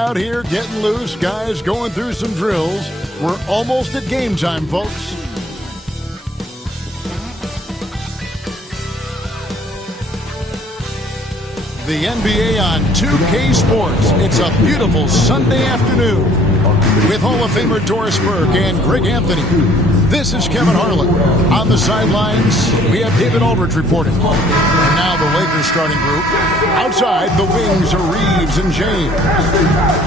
Out here getting loose, guys going through some drills. We're almost at game time, folks. The NBA on 2K Sports. It's a beautiful Sunday afternoon with Hall of Famer Doris Burke and Greg Anthony. This is Kevin Harlan. On the sidelines, we have David Aldridge reporting. And now the Lakers starting group. Outside, the wings are Reeves and James.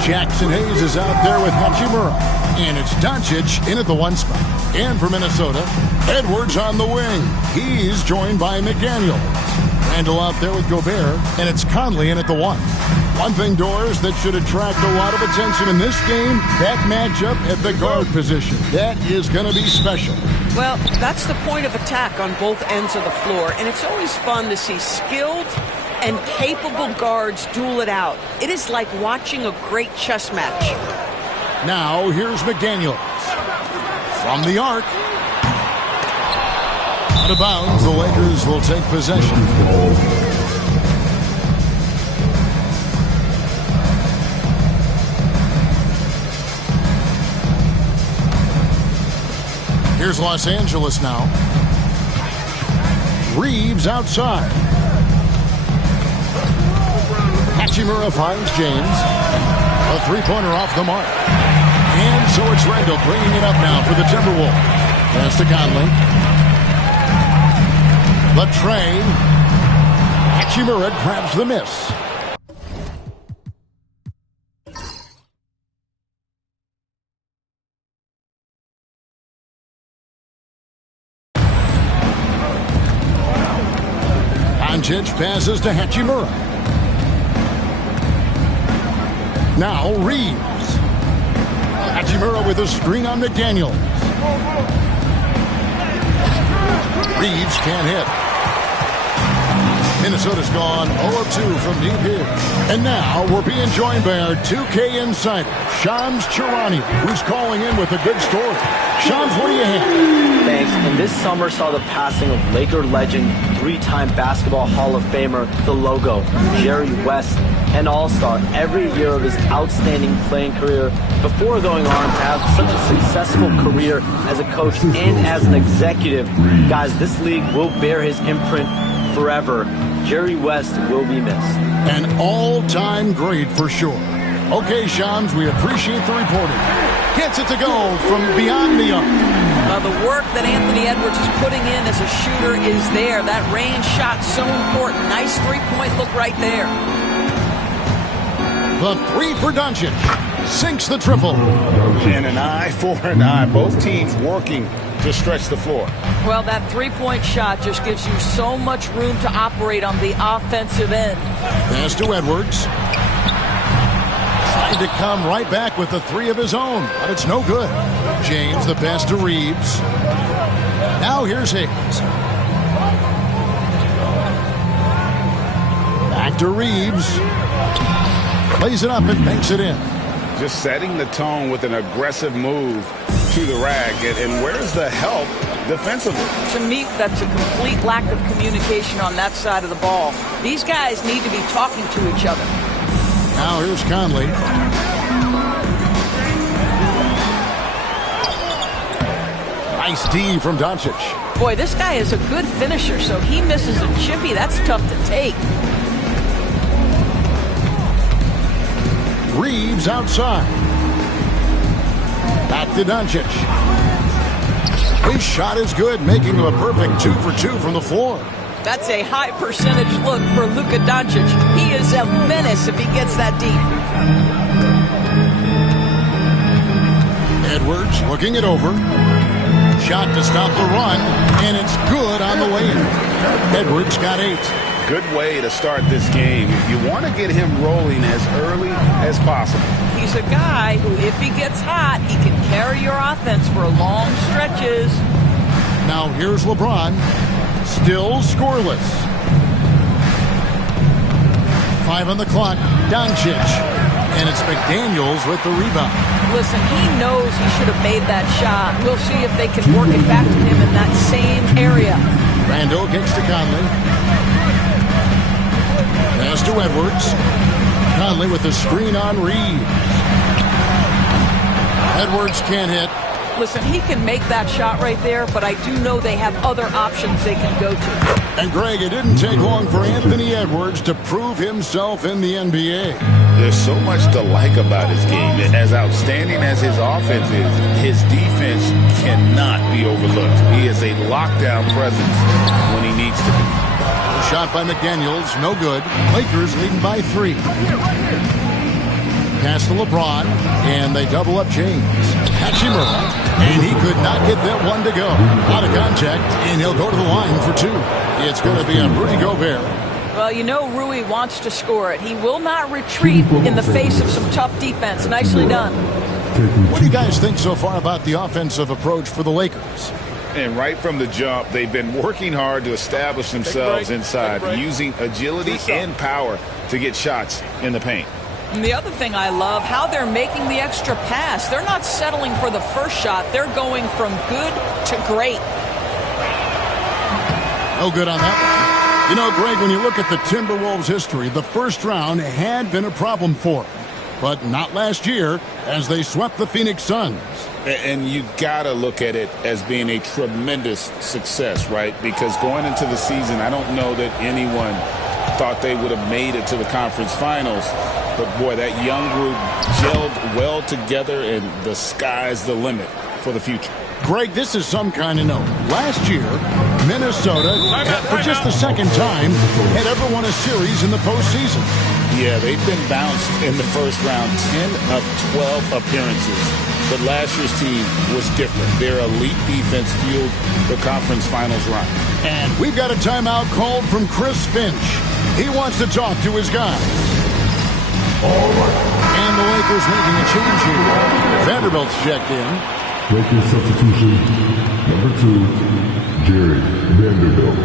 Jackson Hayes is out there with Hachimura. And it's Doncic in at the one spot. And for Minnesota, Edwards on the wing. He's joined by McDaniel. Randall out there with Gobert, and it's Conley in at the one. One thing, Doors, that should attract a lot of attention in this game, that matchup at the guard position. That is going to be special. Well, that's the point of attack on both ends of the floor, and it's always fun to see skilled and capable guards duel it out. It is like watching a great chess match. Now, here's McDaniels. From the arc. Out of bounds, the Lakers will take possession. Here's Los Angeles now. Reeves outside. Hachimura finds James. A three-pointer off the mark. And so it's Randall bringing it up now for the Timberwolves. Pass to Conley. The tray. Hachimura grabs the miss. Doncic passes to Hachimura. Now Reeves. Hachimura with a screen on McDaniels. Reeves can't hit. Minnesota's gone 0-2 from deep here. And now we're being joined by our 2K insider, Shams Charania, who's calling in with a good story. Shams, what do you have? Thanks. And this summer saw the passing of Laker legend, three-time basketball Hall of Famer, the logo, Jerry West, an all-star every year of his outstanding playing career before going on to have such a successful career as a coach and as an executive. Guys, this league will bear his imprint forever. Jerry West will be missed. An all-time great for sure. Okay, Shams, we appreciate the reporting. Gets it to go from beyond the arc. The work that Anthony Edwards is putting in as a shooter is there. That range shot so important. Nice three-point look right there. The three for Doncic. Sinks the triple. And an eye for an eye. Both teams working to stretch the floor. Well, that three-point shot just gives you so much room to operate on the offensive end. Pass to Edwards. Trying to come right back with the three of his own, but it's no good. James, the pass to Reeves. Now here's Hayes. Back to Reeves. Plays it up and banks it in. Just setting the tone with an aggressive move to the rack. And where's the help defensively? To me, that's a complete lack of communication on that side of the ball. These guys need to be talking to each other. Now here's Conley. Nice D from Doncic. Boy, this guy is a good finisher, so he misses a chippy. That's tough to take. Reeves outside. Back to Doncic. His shot is good, making him a perfect 2 for 2 from the floor. That's a high percentage look for Luka Doncic. He is a menace if he gets that deep. Edwards looking it over. Shot to stop the run, and it's good on the way in. Edwards got 8. Good way to start this game. You want to get him rolling as early as possible. He's a guy who, if he gets hot, he can carry your offense for long stretches. Now here's LeBron. Still scoreless. 5 on the clock. Doncic. And it's McDaniels with the rebound. Listen, he knows he should have made that shot. We'll see if they can work it back to him in that same area. Randall kicks to Conley. Pass to Edwards. Conley with the screen on Reed. Edwards can't hit. Listen, he can make that shot right there, but I do know they have other options they can go to. And Greg, it didn't take long for Anthony Edwards to prove himself in the NBA. There's so much to like about his game. As outstanding as his offense is, his defense cannot be overlooked. He is a lockdown presence when he needs to be. Shot by McDaniels, no good. Lakers leading by 3. Pass to LeBron, and they double up James. Hachimura, and he could not get that one to go. Out of contact, and he'll go to the line for 2. It's going to be on Rudy Gobert. Well, you know Rui wants to score it. He will not retreat in the face of some tough defense. Nicely done. What do you guys think so far about the offensive approach for the Lakers? And right from the jump, they've been working hard to establish themselves inside, using agility and power to get shots in the paint. And the other thing I love, how they're making the extra pass. They're not settling for the first shot. They're going from good to great. No good on that one. You know, Greg, when you look at the Timberwolves' history, the first round had been a problem for them. But not last year, as they swept the Phoenix Suns. And you got to look at it as being a tremendous success, right? Because going into the season, I don't know that anyone thought they would have made it to the conference finals. But, boy, that young group gelled well together, and the sky's the limit for the future. Greg, this is some kind of note. Last year, Minnesota, for just the second time, had ever won a series in the postseason. Yeah, they've been bounced in the first round, 10 of 12 appearances. But last year's team was different. Their elite defense fueled the conference finals run. And we've got a timeout called from Chris Finch. He wants to talk to his guys. And the Lakers making a change here. Vanderbilt's checked in. Lakers substitution, number 2, Jerry Vanderbilt.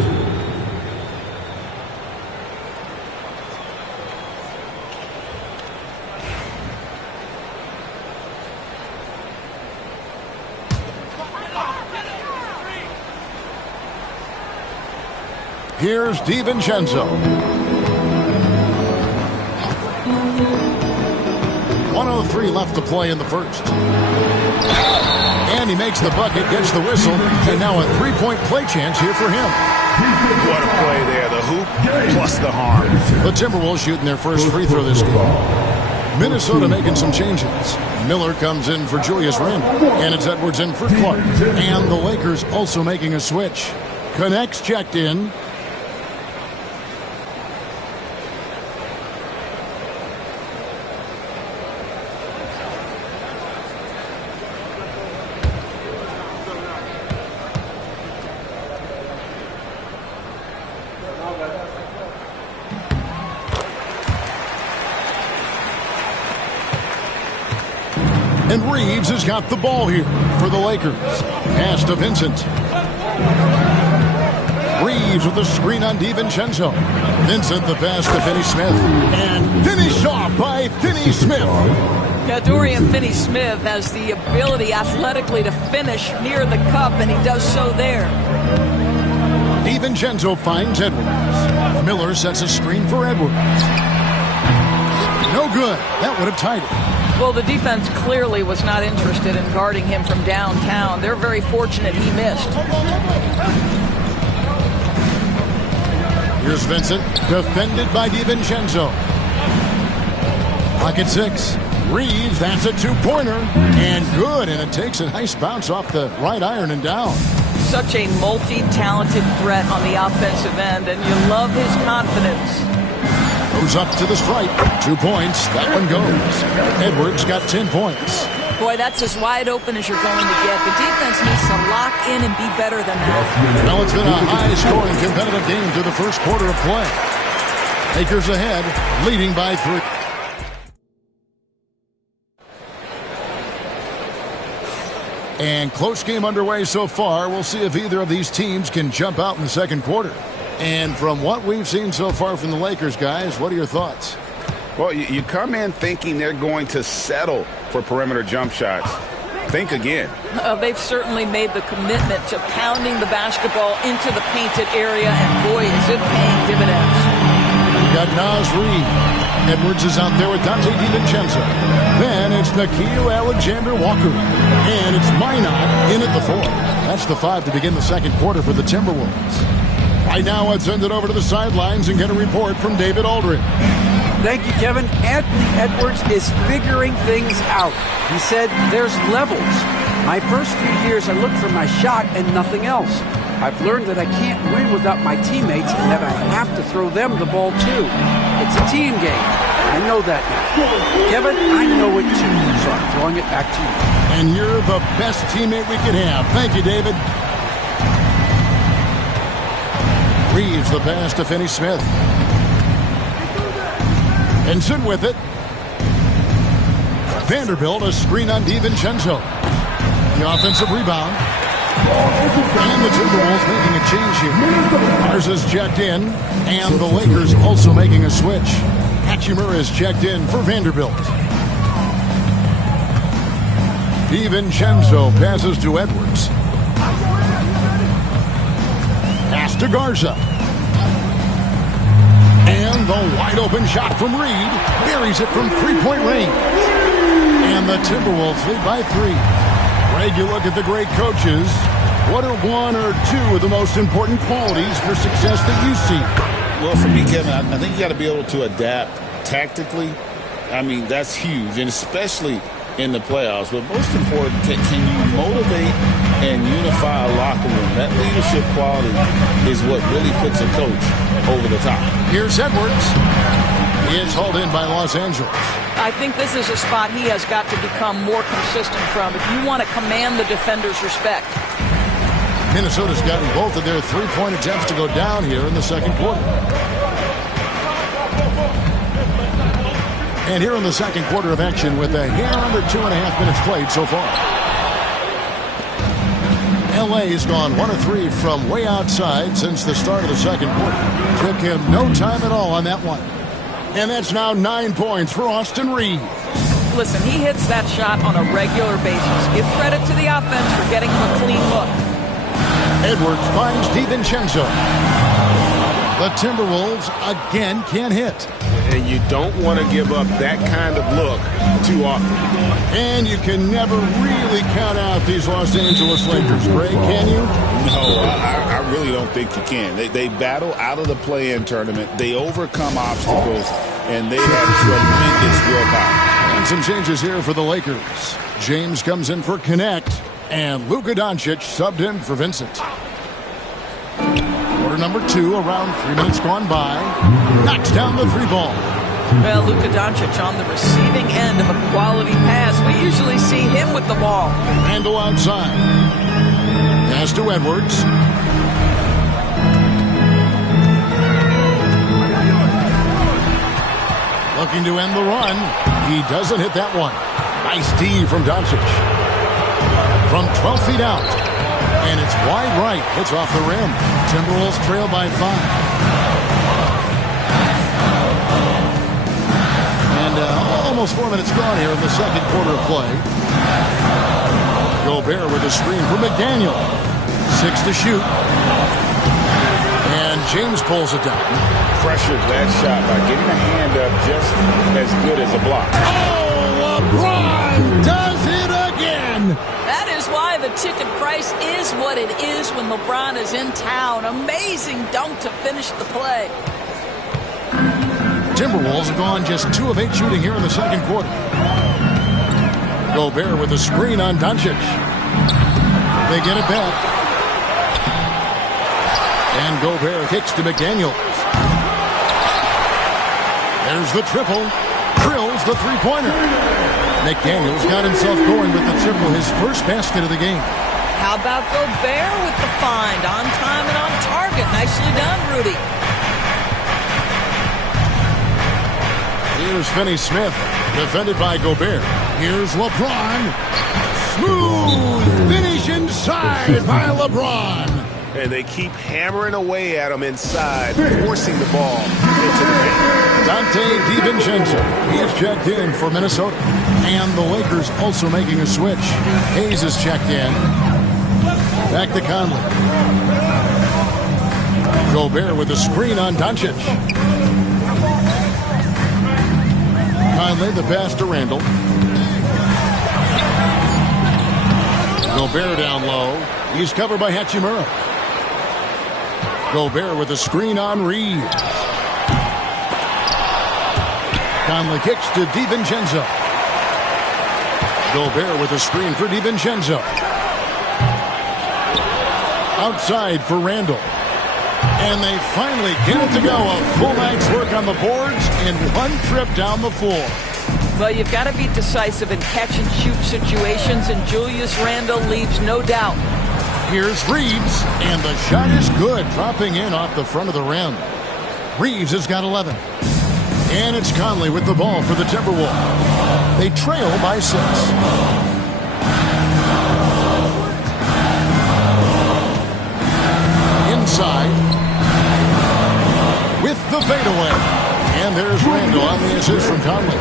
Here's DiVincenzo. 1:03 left to play in the first. And he makes the bucket, gets the whistle, and now a 3-point play chance here for him. What a play there. The hoop plus the harm. The Timberwolves shooting their first free throw this game. Minnesota making some changes. Miller comes in for Julius Randle, and it's Edwards in for Clark. And the Lakers also making a switch. Connects checked in. And Reeves has got the ball here for the Lakers. Pass to Vincent. Reeves with the screen on DiVincenzo. Vincent the pass to Finney-Smith. And finished off by Finney-Smith. Yeah, Dorian Finney-Smith has the ability athletically to finish near the cup, and he does so there. DiVincenzo finds Edwards. Miller sets a screen for Edwards. No good. That would have tied it. Well, the defense clearly was not interested in guarding him from downtown. They're very fortunate he missed. Here's Vincent, defended by DiVincenzo. Pocket 6. Reeves, that's a 2-pointer. And good, and it takes a nice bounce off the right iron and down. Such a multi-talented threat on the offensive end, and you love his confidence. Goes up to the stripe. 2 points. That one goes. Edwards got 10 points. Boy, that's as wide open as you're going to get. The defense needs to lock in and be better than that. Well, it's been a high-scoring competitive game through the first quarter of play. Lakers ahead, leading by 3. And close game underway so far. We'll see if either of these teams can jump out in the second quarter. And from what we've seen so far from the Lakers, guys, what are your thoughts? Well, you come in thinking they're going to settle for perimeter jump shots. Think again. They've certainly made the commitment to pounding the basketball into the painted area, and boy, is it paying dividends. We got Naz Reid. Edwards is out there with Dante DiVincenzo. Then it's Nickeil Alexander-Walker. And it's Minot in at the 4. That's the 5 to begin the second quarter for the Timberwolves. Right now, let's send it over to the sidelines and get a report from David Aldridge. Thank you, Kevin. Anthony Edwards is figuring things out. He said there's levels. My first few years, I looked for my shot and nothing else. I've learned that I can't win without my teammates and that I have to throw them the ball too. It's a team game. I know that now. Kevin, I know it too, so I'm throwing it back to you. And you're the best teammate we could have. Thank you, David. Reeves the pass to Finney-Smith. Ensign with it. Vanderbilt, a screen on DiVincenzo. The offensive rebound. And the Timberwolves making a change here. Garza's checked in. And the Lakers also making a switch. Hachimura is checked in for Vanderbilt. DiVincenzo passes to Edwards. Pass to Garza. And the wide-open shot from Reed. Buries it from three-point range. And the Timberwolves lead by 3. Greg, you look at the great coaches. What are one or two of the most important qualities for success that you see? Well, for me, Kevin, I think you got to be able to adapt tactically. I mean, that's huge, and especially in the playoffs. But most important, can you motivate and unify a locker room? That leadership quality is what really puts a coach over the top. Here's Edwards. It's hauled in by Los Angeles. I think this is a spot he has got to become more consistent from if you want to command the defender's respect. Minnesota's gotten both of their three-point attempts to go down here in the second quarter. And here in the second quarter of action with a hair under 2.5 minutes played so far. LA's gone 1 of 3 from way outside since the start of the second quarter. Took him no time at all on that one. And that's now 9 points for Austin Reeves. Listen, he hits that shot on a regular basis. Give credit to the offense for getting him a clean look. Edwards finds DiVincenzo. The Timberwolves again can't hit. And you don't want to give up that kind of look too often. And you can never really count out these Los Angeles Lakers, Greg, can you? No, I really don't think you can. They battle out of the play-in tournament. They overcome obstacles, and they have tremendous willpower. And some changes here for the Lakers. James comes in for Connect, and Luka Doncic subbed in for Vincent. Quarter number 2, around 3 minutes gone by. Knocks down the 3 ball. Well, Luka Doncic on the receiving end of a quality pass. We usually see him with the ball. Randall outside. Pass to Edwards. Looking to end the run. He doesn't hit that one. Nice D from Doncic. From 12 feet out. And it's wide right. Hits off the rim. Timberwolves trail by 5. And almost 4 minutes gone here in the second quarter of play. Gobert with a screen for McDaniel. 6 to shoot. And James pulls it down. Pressured that shot by getting a hand up just as good as a block. Oh, LeBron does it again. That is why the ticket price is what it is when LeBron is in town. Amazing dunk to finish the play. Timberwolves have gone just 2 of 8 shooting here in the second quarter. Gobert with a screen on Doncic. They get it back. And Gobert kicks to McDaniel. There's the triple. Drills the three-pointer. McDaniel's got himself going with the triple, his first basket of the game. How about Gobert with the find? On time and on target. Nicely done, Rudy. Here's Finney-Smith, defended by Gobert. Here's LeBron. Smooth finish inside by LeBron. And they keep hammering away at him inside, forcing the ball into the paint. Dante DiVincenzo, he is checked in for Minnesota. And the Lakers also making a switch. Hayes is checked in. Back to Conley. Gobert with a screen on Doncic. Conley, the pass to Randall. Gobert down low. He's covered by Hachimura. Gobert with a screen on Reed. Conley kicks to DiVincenzo. Gobert with a screen for DiVincenzo. Outside for Randall. And they finally get it to go. A full night's work on the boards in one trip down the floor. Well, you've got to be decisive in catch-and-shoot situations, and Julius Randle leaves no doubt. Here's Reeves, and the shot is good, dropping in off the front of the rim. Reeves has got 11. And it's Conley with the ball for the Timberwolves. They trail by 6. Inside. With the fadeaway. And there's Randall on the assist from Conley.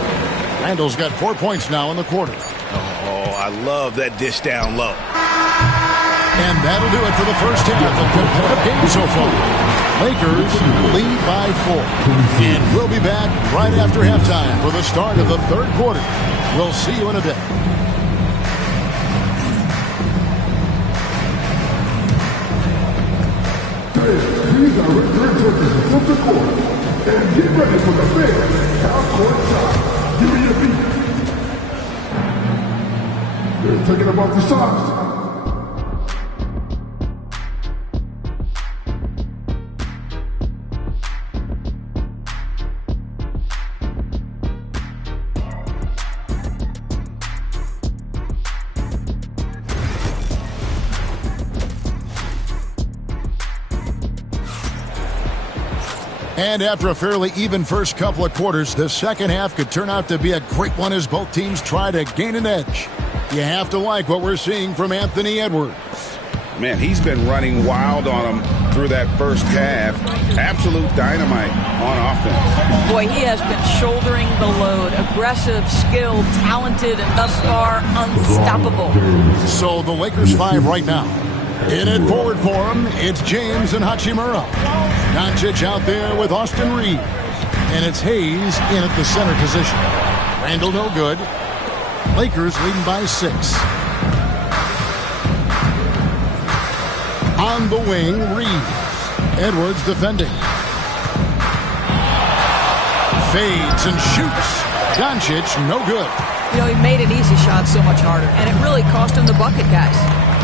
Randall's got 4 points now in the quarter. Oh, I love that dish down low. And that'll do it for the first half. A competitive game so far. Lakers lead by 4. And we'll be back right after halftime for the start of the third quarter. We'll see you in a bit. These are return judges from the court. And get ready for the fair half-court shot. Give me your feet. They're taking them off the socks. And after a fairly even first couple of quarters, the second half could turn out to be a great one as both teams try to gain an edge. You have to like what we're seeing from Anthony Edwards. Man, he's been running wild on him through that first half. Absolute dynamite on offense. Boy, he has been shouldering the load. Aggressive, skilled, talented, and thus far unstoppable. So the Lakers 5 right now. In it forward for him, it's James and Hachimura. Doncic out there with Austin Reeves. And it's Hayes in at the center position. Randall no good. Lakers leading by 6. On the wing, Reeves. Edwards defending. Fades and shoots. Doncic no good. You know, he made an easy shot so much harder, and it really cost him the bucket, guys.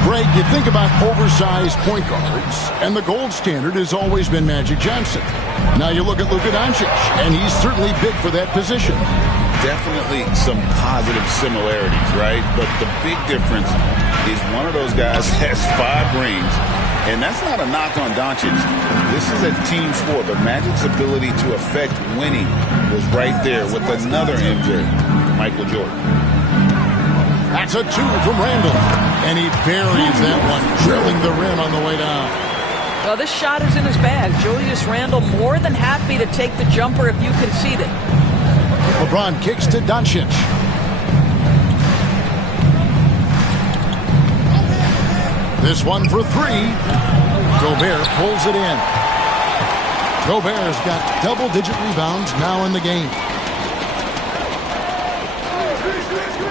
Greg, you think about oversized point guards, and the gold standard has always been Magic Johnson. Now you look at Luka Doncic, and he's certainly big for that position. Definitely some positive similarities, right? But the big difference is one of those guys has 5 rings, and that's not a knock on Doncic. This is a team sport, but Magic's ability to affect winning was right there with another MJ, Michael Jordan. That's a 2 from Randall. And he buries that one, drilling the rim on the way down. Well, this shot is in his bag. Julius Randle more than happy to take the jumper if you concede it. LeBron kicks to Doncic. This one for 3. Gobert pulls it in. Gobert's got double-digit rebounds now in the game.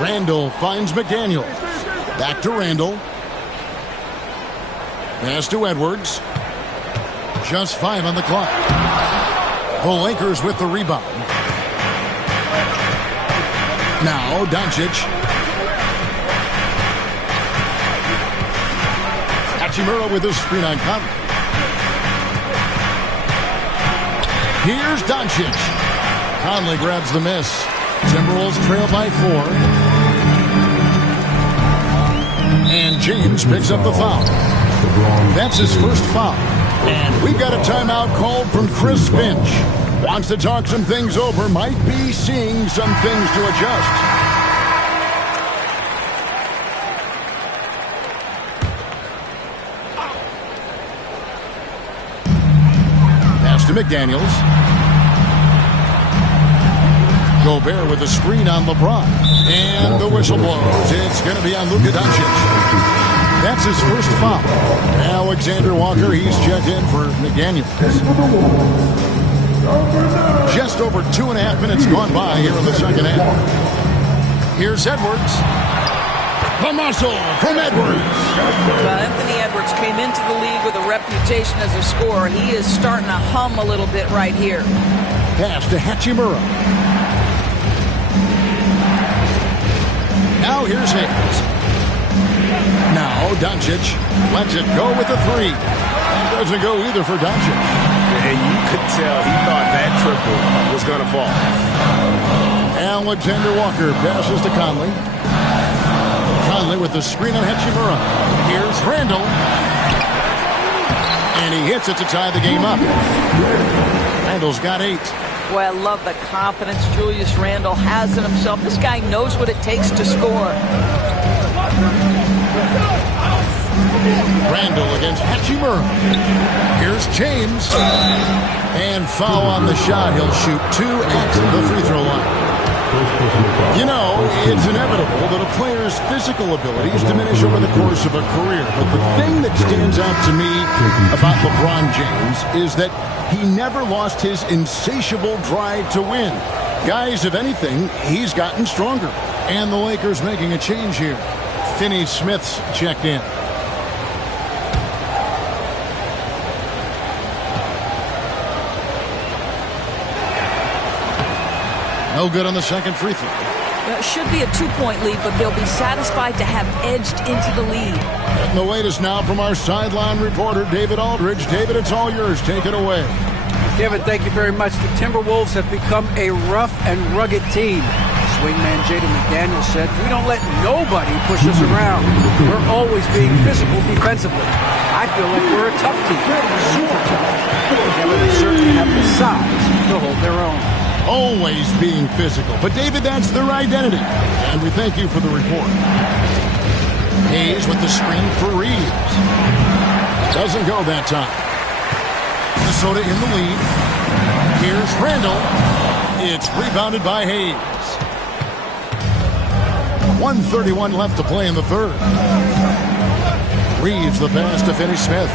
Randall finds McDaniel. Back to Randall. Pass to Edwards. Just 5 on the clock. The Lakers with the rebound. Now Doncic. Hachimura with his screen on Conley. Here's Doncic. Conley grabs the miss. Timberwolves trail by 4. And James picks up the foul. That's his first foul. And we've got a timeout called from Chris Finch. Wants to talk some things over. Might be seeing some things to adjust. Pass to McDaniels. Gobert with a screen on LeBron. And the whistle blows. It's going to be on Luka Doncic. That's his first foul. Alexander Walker, he's checked in for McDaniels. Just over 2.5 minutes gone by here in the second half. Here's Edwards. The muscle from Edwards. Well, Anthony Edwards came into the league with a reputation as a scorer. He is starting to hum a little bit right here. Pass to Hachimura. Now here's Hayes. Now Doncic lets it go with the three. That doesn't go either for Doncic. And you could tell he thought that triple was going to fall. Alexander Walker passes to Conley. Conley with the screen on Hachimura. Here's Randall. And he hits it to tie the game up. Randall's got 8. Boy, I love the confidence Julius Randle has in himself. This guy knows what it takes to score. Randall against Hachimura. Here's James. And foul on the shot. He'll shoot 2 at the free throw line. You know, it's inevitable that a player's physical abilities diminish over the course of a career. But the thing that stands out to me about LeBron James is that he never lost his insatiable drive to win. Guys, if anything, he's gotten stronger. And the Lakers making a change here. Finney Smith's checked in. No good on the second free throw. It should be a 2-point lead, but they'll be satisfied to have edged into the lead. And the latest now from our sideline reporter, David Aldridge. David, it's all yours. Take it away. Kevin, thank you very much. The Timberwolves have become a rough and rugged team. Swingman Jaden McDaniel said, "We don't let nobody push us around. We're always being physical defensively. I feel like we're a tough team, super tough. Kevin, they certainly have the size to hold their own." Always being physical. But, David, that's their identity. And we thank you for the report. Hayes with the screen for Reeves. Doesn't go that time. Minnesota in the lead. Here's Randall. It's rebounded by Hayes. 1:31 left to play in the third. Reeves the pass to Finney Smith.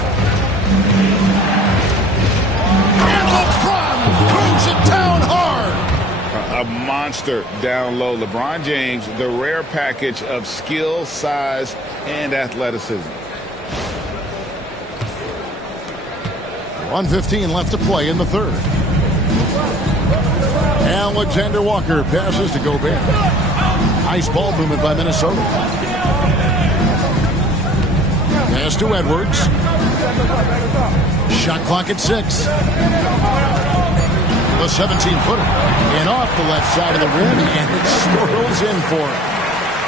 And LeBron throws it down hard. A monster down low. LeBron James, the rare package of skill, size, and athleticism. 1:15 left to play in the third. Alexander Walker passes to Gobert. Nice ball movement by Minnesota. Pass to Edwards. Shot clock at 6. The 17-footer. And off the left side of the rim, and it swirls in for him.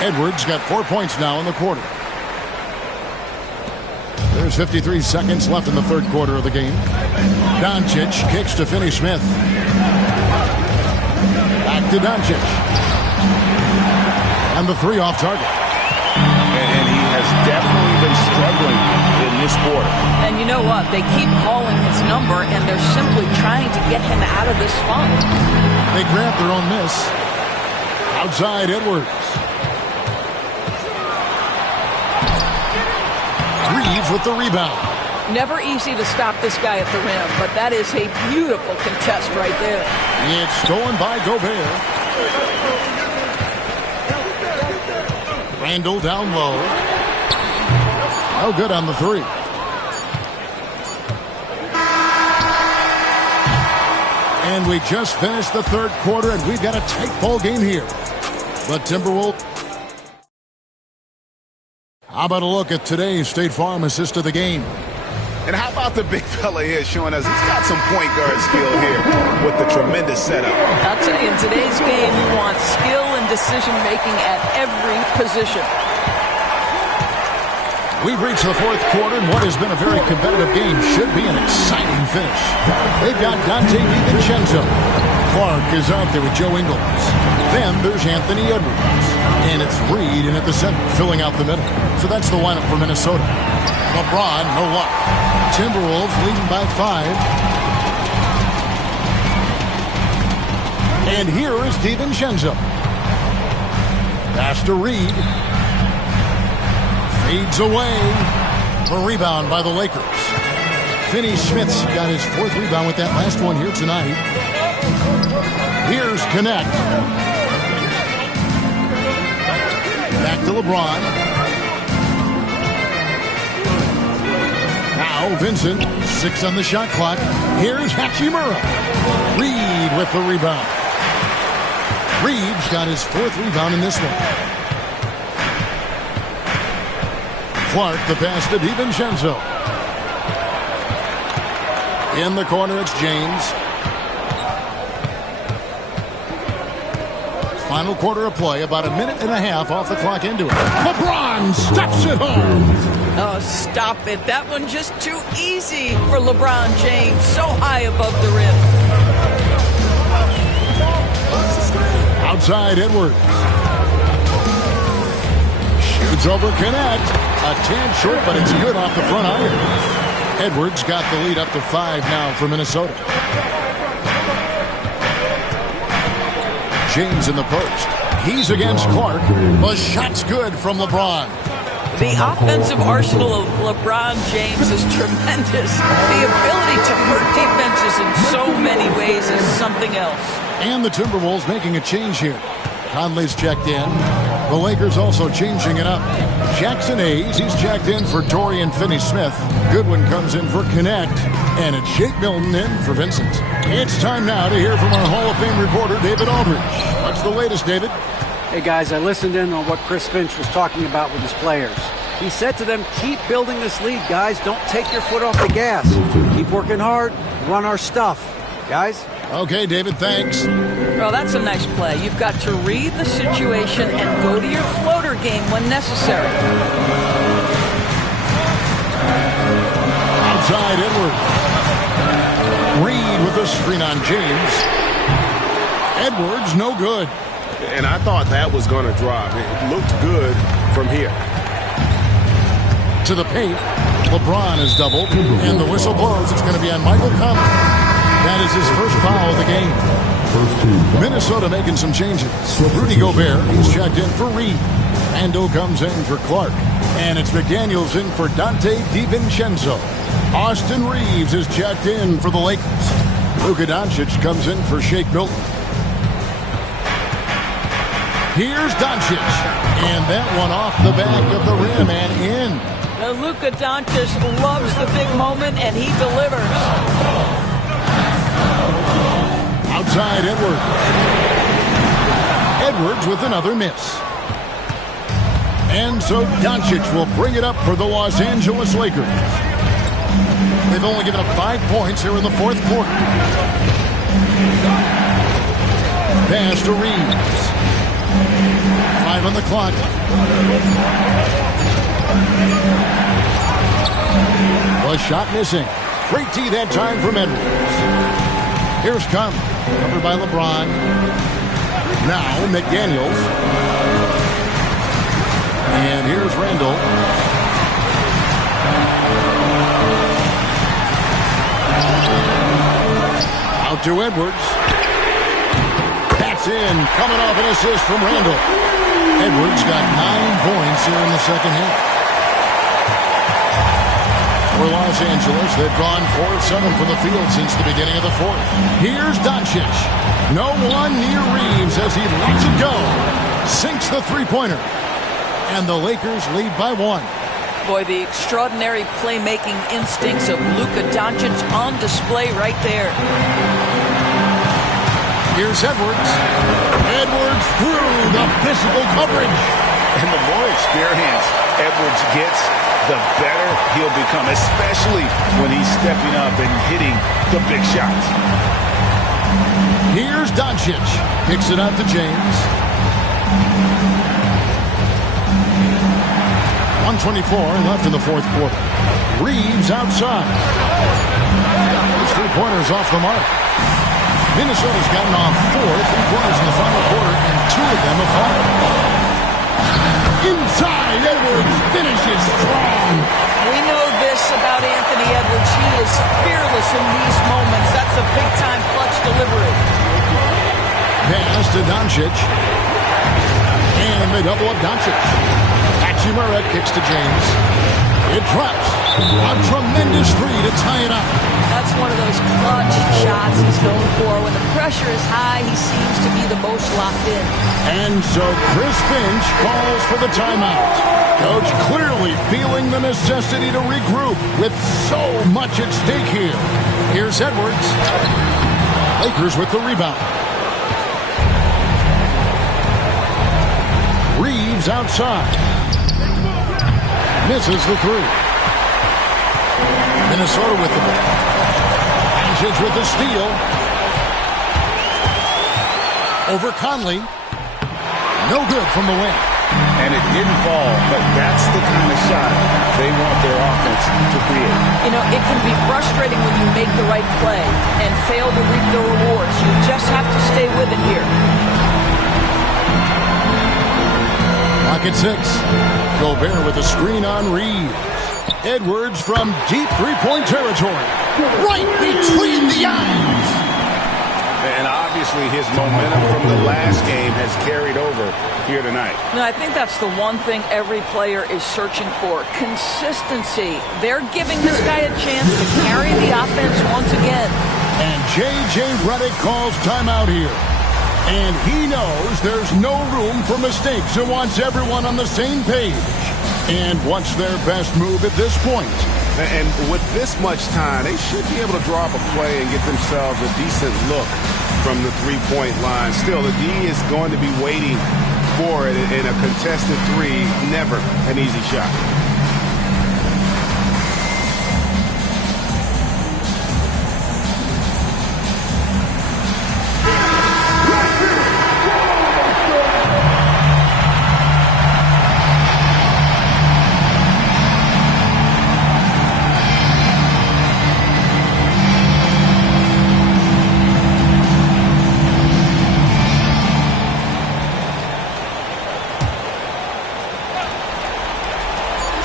Edwards got 4 points now in the quarter. There's 53 seconds left in the third quarter of the game. Doncic kicks to Finney Smith. Back to Doncic. And the 3 off target. And he has definitely been struggling in this quarter. And you know what? They keep calling his number, and they're simply trying to get him out of this funk. They grab their own miss. Outside Edwards. Reeves with the rebound. Never easy to stop this guy at the rim, but that is a beautiful contest right there. It's stolen by Gobert. Randall down low. No good on the 3. And we just finished the third quarter, and we've got a tight ball game here. But Timberwolves. How about a look at today's State Farm assist of the game? And how about the big fella here showing us he's got some point guard skill here with the tremendous setup. I'll tell you, in today's game, you want skill and decision-making at every position. We've reached the fourth quarter, and what has been a very competitive game should be an exciting finish. They've got Dante DiVincenzo. Clark is out there with Joe Ingles. Then there's Anthony Edwards. And it's Reed in at the center, filling out the middle. So that's the lineup for Minnesota. LeBron, no luck. Timberwolves leading by 5. And here is DiVincenzo. Pass to Reed. Fades away. The rebound by the Lakers. Finney-Smith's got his 4th rebound with that last one here tonight. Here's Connect. Back to LeBron. Now Vincent, 6 on the shot clock. Here's Hachimura. Reed with the rebound. Reed's got his 4th rebound in this one. Clark, the pass to DiVincenzo. In the corner, it's James. Final quarter of play, about a minute and a half off the clock into it. LeBron stuffs it home. Oh, stop it. That one just too easy for LeBron James. So high above the rim. Outside Edwards. Shoots over Connect. A tad short, but it's good off the front iron. Edwards got the lead up to 5 now for Minnesota. James in the post. He's against Clark. The shot's good from LeBron. The offensive arsenal of LeBron James is tremendous. The ability to hurt defenses in so many ways is something else. And the Timberwolves making a change here. Conley's checked in. The Lakers also changing it up. Jackson Hayes, he's checked in for Dorian Finney-Smith. Goodwin comes in for Connect. And it's Shake Milton in for Vincent. It's time now to hear from our Hall of Fame reporter, David Aldridge. What's the latest, David? Hey, guys, I listened in on what Chris Finch was talking about with his players. He said to them, keep building this lead, guys. Don't take your foot off the gas. Keep working hard. Run our stuff. Guys? Okay, David, thanks. Well, that's a nice play. You've got to read the situation and go to your floater game when necessary. Outside Edwards. Reed with a screen on James. Edwards, no good. And I thought that was going to drop. It looked good from here. To the paint. LeBron is doubled. And the whistle blows. It's going to be on Michael Conley. That is his first foul of the game. Minnesota making some changes. Rudy Gobert, he's checked in for Reed. Randall comes in for Clark. And it's McDaniels in for Dante DiVincenzo. Austin Reeves is checked in for the Lakers. Luka Doncic comes in for Shake Milton. Here's Doncic. And that one off the back of the rim and in. Luka Doncic loves the big moment, and he delivers. Outside Edwards. Edwards with another miss. And so Doncic will bring it up for the Los Angeles Lakers. They've only given up 5 points here in the 4th quarter. Pass to Reeves. 5 on the clock. The shot missing. Great D that time from Edwards. Here's Conley, covered by LeBron. Now McDaniels. And here's Randall. Out to Edwards. That's in, coming off an assist from Randall. Edwards got 9 points here in the second half. For Los Angeles, they've gone 4-7 from the field since the beginning of the 4th. Here's Doncic. No one near Reeves as he lets it go. Sinks the three-pointer. And the Lakers lead by 1. Boy, the extraordinary playmaking instincts of Luka Doncic on display right there. Here's Edwards. Edwards through the physical coverage. And the more experience Edwards gets, the better he'll become, especially when he's stepping up and hitting the big shots. Here's Doncic. Kicks it out to James. 1:24 left in the 4th quarter. Reeves outside. His three-pointers off the mark. Minnesota's gotten off 4 3-pointers in the final quarter, and 2 of them have fallen. Inside, Edwards finishes strong. We know this about Anthony Edwards. He is fearless in these moments. That's a big-time clutch delivery. Pass to Doncic. And they double up Doncic. Hachimura kicks to James. It drops. A tremendous three to tie it up. That's one of those clutch shots he's known for. When the pressure is high, he seems to be the most locked in. And so Chris Finch calls for the timeout. Coach clearly feeling the necessity to regroup with so much at stake here. Here's Edwards. Lakers with the rebound. Reeves outside. Misses the three. Minnesota with the ball. Angic with the steal. Over Conley. No good from the wing. And it didn't fall, but that's the kind of shot they want their offense to create. You know, it can be frustrating when you make the right play and fail to reap the rewards. You just have to stay with it here. Lock at 6. Gobert with a screen on Reeves. Edwards from deep three-point territory. Right between the eyes. And obviously his momentum from the last game has carried over here tonight. No, I think that's the one thing every player is searching for. Consistency. They're giving this guy a chance to carry the offense once again. And J.J. Redick calls timeout here. And he knows there's no room for mistakes and wants everyone on the same page. And what's their best move at this point? And with this much time, they should be able to draw up a play and get themselves a decent look from the three-point line. Still, the D is going to be waiting for it in a contested three. Never an easy shot.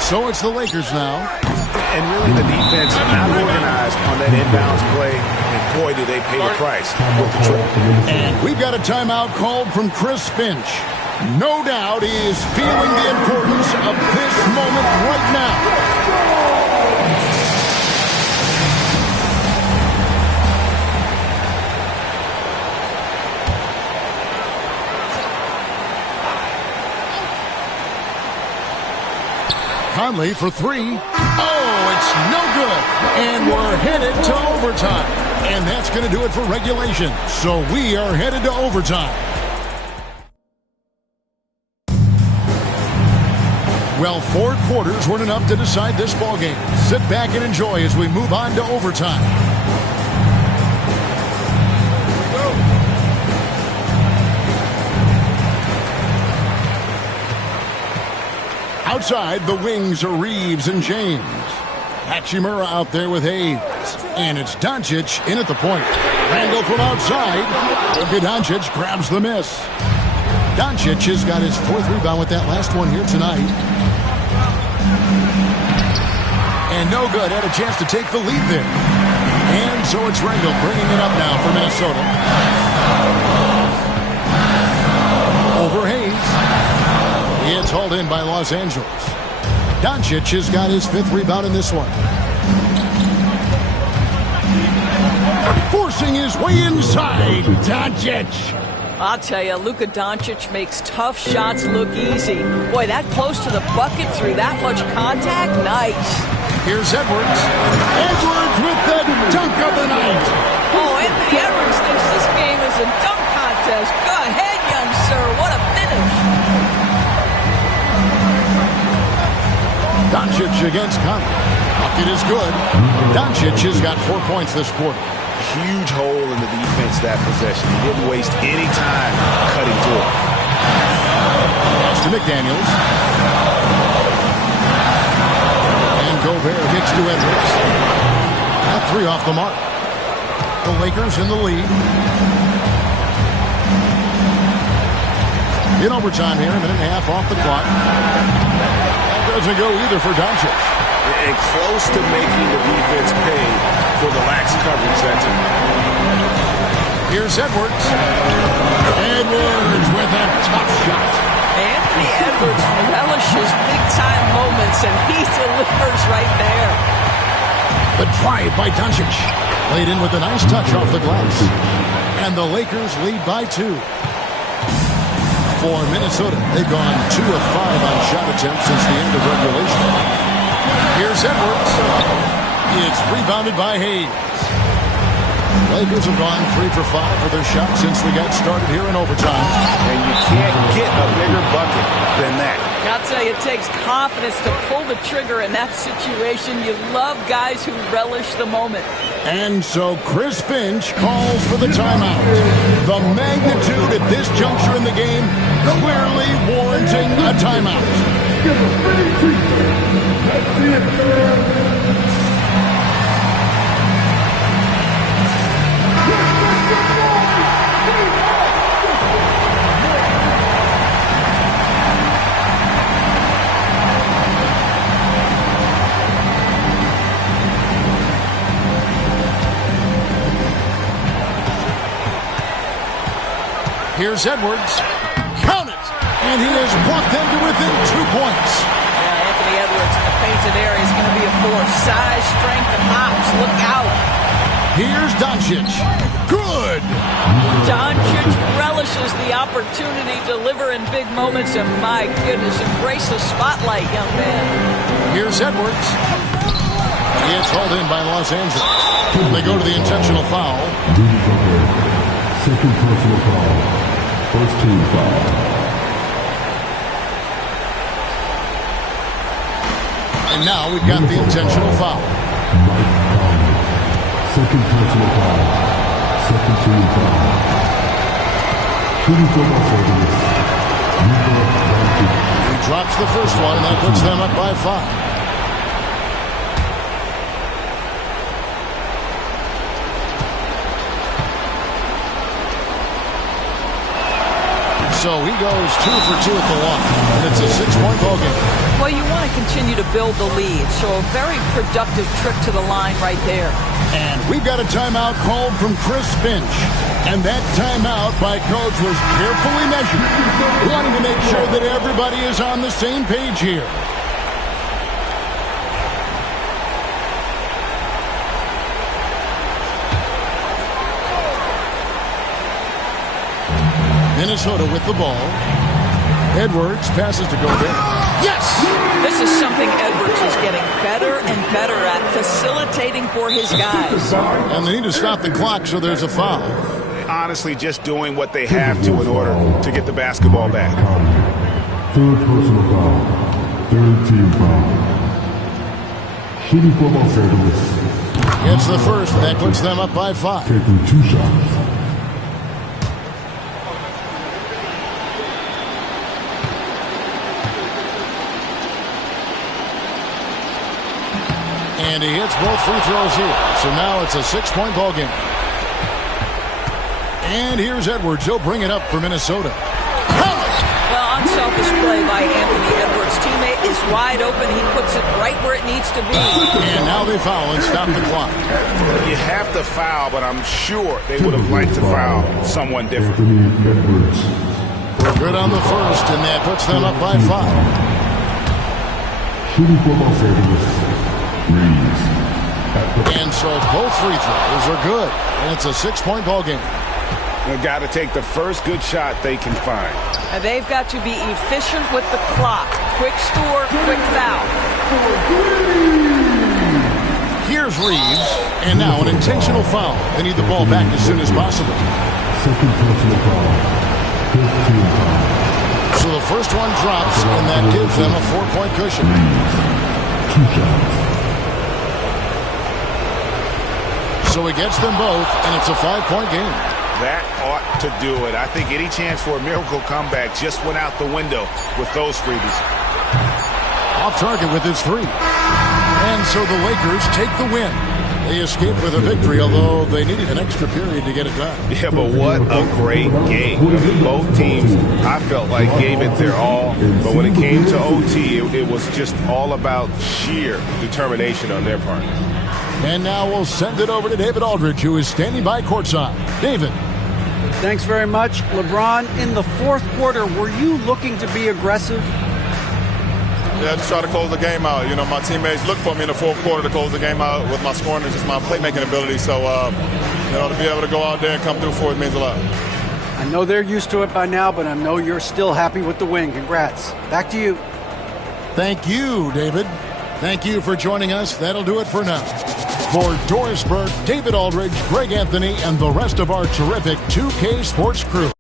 So it's the Lakers now. And really the defense not organized on that inbounds play. And boy, do they pay the price with the trip. And we've got a timeout called from Chris Finch. No doubt he is feeling the importance of this moment right now. Conley for three. Oh, it's no good. And we're headed to overtime. And that's going to do it for regulation. So we are headed to overtime. Well, 4 quarters weren't enough to decide this ballgame. Sit back and enjoy as we move on to overtime. Outside, the wings are Reeves and James. Hachimura out there with Hayes. And it's Doncic in at the point. Randall from outside. Luka Doncic grabs the miss. Doncic has got his 4th rebound with that last one here tonight. And no good. Had a chance to take the lead there. And so it's Randall bringing it up now for Minnesota. Over Hayes. It's hauled in by Los Angeles. Doncic has got his 5th rebound in this one. Forcing his way inside. Doncic. I'll tell you, Luka Doncic makes tough shots look easy. Boy, that close to the bucket through that much contact, nice. Here's Edwards. Edwards with the dunk of the night. Oh, Anthony Edwards thinks this game is a dunk contest. Go ahead, young sir. What a finish. Doncic against Conley. Bucket is good. Doncic has got 4 points this quarter. Huge hole in the defense that possession. He didn't waste any time cutting through it. Pass to McDaniels. And Gobert kicks to Edwards. That 3 off the mark. The Lakers in the lead. In overtime here, a minute and a half off the clock. Doesn't go either for Doncic. And close to making the defense pay for the lax coverage that time. Here's Edwards. Edwards with a tough shot. Anthony Edwards relishes big-time moments, and he delivers right there. The drive by Doncic. Laid in with a nice touch off the glass. And the Lakers lead by 2. For Minnesota, they've gone 2 of 5 on shot attempts since the end of regulation. Here's Edwards. It's rebounded by Hayes. Lakers have gone 3 for 5 for their shots since we got started here in overtime. And you can't get a bigger bucket than that. I'll tell you, it takes confidence to pull the trigger in that situation. You love guys who relish the moment. And so Chris Finch calls for the timeout. The magnitude at this juncture in the game clearly warranting a timeout. Here's Edwards. Count it! And he has brought them to within 2 points. Yeah, Anthony Edwards in the painted area is going to be a force. Size, strength, and hops. Look out. Here's Doncic. Good! Doncic relishes the opportunity to deliver in big moments, and my goodness, embrace the spotlight, young man. Here's Edwards. It's hauled in by Los Angeles. They go to the intentional foul. Second personal foul. First team foul. And now we've got the intentional foul. Second personal foul. Second team foul. Shooting for Los Angeles. He drops the first one, and that puts them up by 5. So he goes 2 for 2 at the line, and it's a 6-point ball game. Well, you want to continue to build the lead, so a very productive trip to the line right there. And we've got a timeout called from Chris Finch. And that timeout by Coach was carefully measured, wanting to make sure that everybody is on the same page here. Minnesota with the ball. Edwards passes to Gobert. Yes! This is something Edwards is getting better and better at, facilitating for his guys. And they need to stop the clock, so there's a foul. Honestly, just doing what they have to in order to get the basketball back. Third personal foul. Third team foul. Shooting for Los Angeles. It's the first, and that puts them up by 5. Taking 2 shots. And he hits both free throws here. So now it's a 6-point ball game. And here's Edwards. He'll bring it up for Minnesota. Well, unselfish play by Anthony Edwards. Teammate is wide open. He puts it right where it needs to be. And now they foul and stop the clock. You have to foul, but I'm sure they would have liked to foul someone different. Anthony Edwards. We're good on the first, and that puts them up by 5. Shooting for Los Angeles. And so both free throws are good. And it's a 6-point ball game. They've got to take the first good shot they can find. And they've got to be efficient with the clock. Quick score, quick foul. Here's Reeves. And now an intentional foul. They need the ball back as soon as possible. Second personal foul. Fifth team foul. So the first one drops, and that gives them a 4-point cushion. 2 shots. So he gets them both, and it's a 5-point game. That ought to do it. I think any chance for a miracle comeback just went out the window with those freebies. Off target with his 3. And so the Lakers take the win. They escaped with a victory, although they needed an extra period to get it done. Yeah, but what a great game. I mean, both teams, I felt like, gave it their all. But when it came to OT, it was just all about sheer determination on their part. And now we'll send it over to David Aldridge, who is standing by courtside. David. Thanks very much. LeBron, in the fourth quarter, were you looking to be aggressive? just try to close the game out. You know, my teammates look for me in the fourth quarter to close the game out with my scoring and just my playmaking ability. So, you know, to be able to go out there and come through for it means a lot. I know they're used to it by now, but I know you're still happy with the win. Congrats. Back to you. Thank you, David. Thank you for joining us. That'll do it for now. For Doris Burke, David Aldridge, Greg Anthony, and the rest of our terrific 2K Sports crew,